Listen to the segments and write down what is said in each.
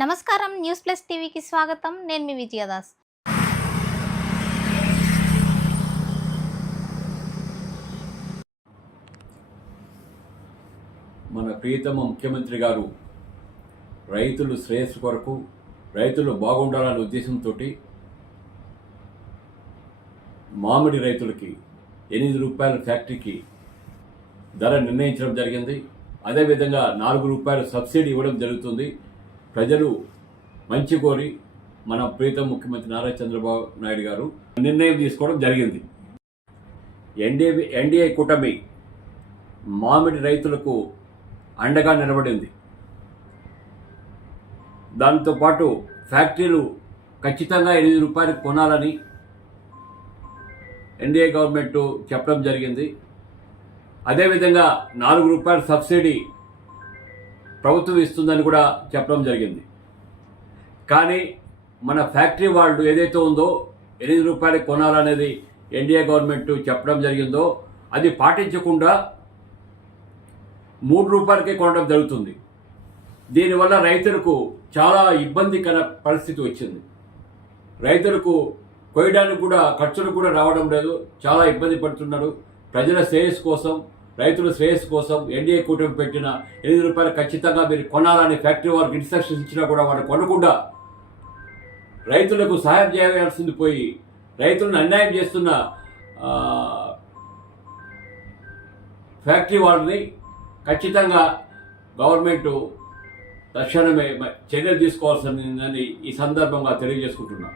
నమస్కారం news plus టీవీకి స్వాగతం. నేను మీ విజయదాస్ మన ప్రియతమ ముఖ్యమంత్రి గారు రైతులు శ్రేయస్సు కొరకు రైతులు బాగుండాలనే ఉద్దేశంతో మామిడి రైతులకి ఎనిమిది రూపాయల ఫ్యాక్టరీకి ధర నిర్ణయించడం జరిగింది. అదేవిధంగా నాలుగు రూపాయల సబ్సిడీ ఇవ్వడం జరుగుతుంది. ప్రజలు మంచి కోరి మన ప్రీతం ముఖ్యమంత్రి నారా చంద్రబాబు నాయుడు గారు నిర్ణయం తీసుకోవడం జరిగింది. ఎన్డీఏ ఎన్డీఏ కూటమి మామిడి రైతులకు అండగా నిలబడింది. దాంతోపాటు ఫ్యాక్టరీలు ఖచ్చితంగా ఎనిమిది రూపాయలకు కొనాలని ఎన్డీఏ గవర్నమెంట్ చెప్పడం జరిగింది. అదేవిధంగా నాలుగు రూపాయల సబ్సిడీ ప్రభుత్వం ఇస్తుందని కూడా చెప్పడం జరిగింది. కానీ మన ఫ్యాక్టరీ వాళ్ళు ఏదైతే ఉందో ఎనిమిది రూపాయలు కొనాలనేది ఎన్డీఏ గవర్నమెంట్ చెప్పడం జరిగిందో అది పాటించకుండా మూడు రూపాయలకే కొనడం జరుగుతుంది. దీనివల్ల రైతులకు చాలా ఇబ్బందికర పరిస్థితి వచ్చింది. రైతులకు కొయ్యడానికి కూడా ఖర్చులు కూడా రావడం లేదు. చాలా ఇబ్బంది పడుతున్నారు. ప్రజల శ్రేయస్సు కోసం రైతుల శ్రేయస్సు కోసం ఎన్డీఏ కూటమి పెట్టిన ఎనిమిది రూపాయలు ఖచ్చితంగా మీరు కొనాలని ఫ్యాక్టరీ వాళ్ళకి ఇన్స్ట్రక్షన్స్ ఇచ్చినా కూడా వాళ్ళు కొనకుండా రైతులకు సహాయం చేయాల్సింది పోయి రైతులను అన్యాయం చేస్తున్న ఫ్యాక్టరీ వాళ్ళని ఖచ్చితంగా గవర్నమెంట్ తక్షణమే చర్యలు తీసుకోవాల్సిందని ఈ సందర్భంగా తెలియజేసుకుంటున్నా.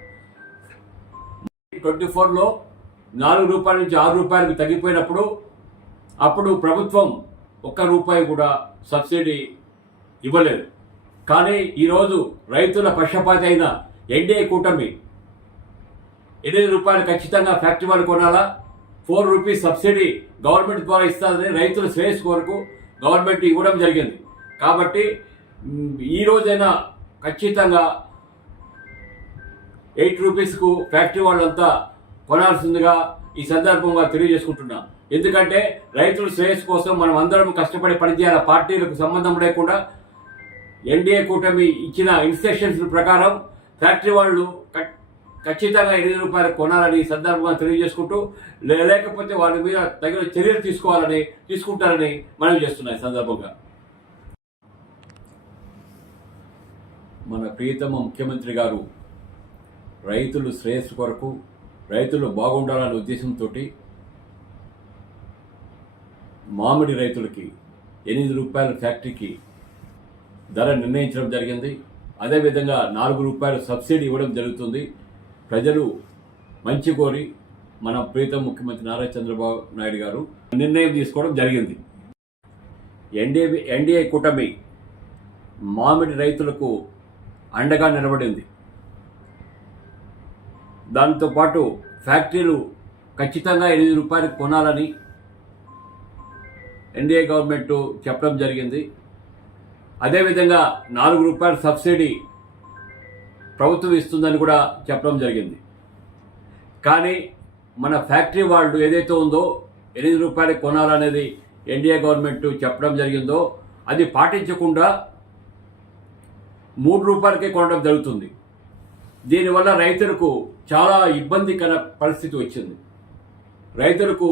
ట్వంటీ ఫోర్లో నాలుగు రూపాయల నుంచి ఆరు రూపాయలకు తగ్గిపోయినప్పుడు అప్పుడు ప్రభుత్వం ఒక్క రూపాయి కూడా సబ్సిడీ ఇవ్వలేదు. కానీ ఈరోజు రైతుల పక్షపాతి అయిన ఎన్డీఏ కూటమి ఎనిమిది రూపాయలు ఖచ్చితంగా ఫ్యాక్టరీ వాళ్ళు కొనాలా? ఫోర్ రూపీస్ సబ్సిడీ గవర్నమెంట్ ద్వారా ఇస్తారని రైతుల శ్రేయస్సు కొరకు గవర్నమెంట్ ఇవ్వడం జరిగింది. కాబట్టి ఈ రోజైనా ఖచ్చితంగా ఎయిట్ రూపీస్కు ఫ్యాక్టరీ వాళ్ళంతా కొనాల్సిందిగా ఈ సందర్భంగా తెలియజేసుకుంటున్నా. ఎందుకంటే రైతుల శ్రేయస్సు కోసం మనం అందరం కష్టపడి పనిచేయాల పార్టీలకు సంబంధం లేకుండా ఎన్డీఏ కూటమి ఇచ్చిన ఇన్స్ట్రక్షన్స్ ప్రకారం ఫ్యాక్టరీ వాళ్ళు ఖచ్చితంగా ఎనిమిది రూపాయలు కొనాలని ఈ సందర్భంగా తెలియజేసుకుంటూ లేకపోతే వాళ్ళ మీద తగిన చర్యలు తీసుకోవాలని తీసుకుంటారని మనం చేస్తున్నాం ఈ సందర్భంగా. మన ప్రియతమ ముఖ్యమంత్రి గారు రైతులు శ్రేయస్సు కొరకు రైతులు బాగుండాలనే ఉద్దేశంతో మామిడి రైతులకి ఎనిమిది రూపాయల ఫ్యాక్టరీకి ధర నిర్ణయించడం జరిగింది. అదేవిధంగా నాలుగు రూపాయల సబ్సిడీ ఇవ్వడం జరుగుతుంది. ప్రజలు మంచి కోరి మన ప్రీతం ముఖ్యమంత్రి నారా చంద్రబాబు నాయుడు గారు నిర్ణయం తీసుకోవడం జరిగింది. ఎన్డీఏ ఎన్డీఏ కూటమి మామిడి రైతులకు అండగా నిలబడింది. దాంతోపాటు ఫ్యాక్టరీలు ఖచ్చితంగా ఎనిమిది రూపాయలకు కొనాలని ఎన్డీఏ గవర్నమెంట్ చెప్పడం జరిగింది. అదేవిధంగా నాలుగు రూపాయల సబ్సిడీ ప్రభుత్వం ఇస్తుందని కూడా చెప్పడం జరిగింది. కానీ మన ఫ్యాక్టరీ వాళ్ళు ఏదైతే ఉందో ఎనిమిది రూపాయలు కొనాలనేది ఎన్డీఏ గవర్నమెంట్ చెప్పడం జరిగిందో అది పాటించకుండా మూడు రూపాయలకే కొనడం జరుగుతుంది. దీనివల్ల రైతులకు చాలా ఇబ్బందికర పరిస్థితి వచ్చింది. రైతులకు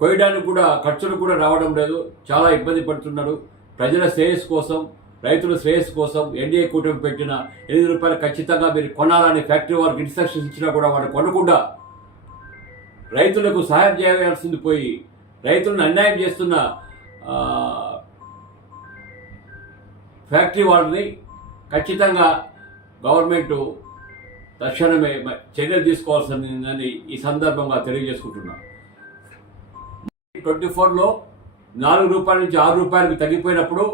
కోయడానికి కూడా ఖర్చులు కూడా రావడం లేదు. చాలా ఇబ్బంది పడుతున్నారు. ప్రజల శ్రేయస్సు కోసం రైతుల శ్రేయస్సు కోసం ఎన్డీఏ కూటమి పెట్టిన ఎనిమిది రూపాయలు ఖచ్చితంగా మీరు కొనాలని ఫ్యాక్టరీ వాళ్ళకి ఇన్స్ట్రక్షన్స్ ఇచ్చినా కూడా వాళ్ళు కొనకుండా రైతులకు సహాయం చేయాల్సింది పోయి రైతులను అన్యాయం చేస్తున్న ఫ్యాక్టరీ వాళ్ళని ఖచ్చితంగా గవర్నమెంట్ తక్షణమే చర్యలు తీసుకోవాల్సిందని ఈ సందర్భంగా తెలియజేసుకుంటున్నాను. ట్వంటీ ఫోర్లో నాలుగు రూపాయల నుంచి ఆరు రూపాయలకు తగ్గిపోయినప్పుడు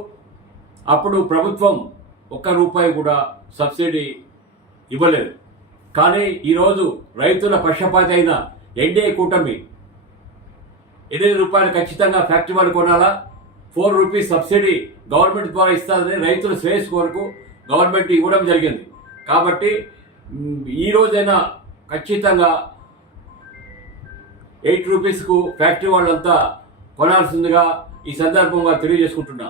అప్పుడు ప్రభుత్వం ఒక్క రూపాయి కూడా సబ్సిడీ ఇవ్వలేదు. కానీ ఈరోజు రైతుల పక్షపాతి అయిన ఎన్డీఏ కూటమి ఎనిమిది రూపాయలు ఖచ్చితంగా ఫ్యాక్టరీ వాళ్ళు కొనాలా? ఫోర్ రూపీస్ సబ్సిడీ గవర్నమెంట్ ద్వారా ఇస్తారని రైతుల శ్రేయస్సు కొరకు గవర్నమెంట్ ఇవ్వడం జరిగింది. కాబట్టి ఈరోజైనా ఈ రోజైనా ఖచ్చితంగా ఎయిట్ రూపీస్కు ఫ్యాక్టరీ వాళ్ళంతా కొనాల్సిందిగా ఈ సందర్భంగా తెలియజేసుకుంటున్నా.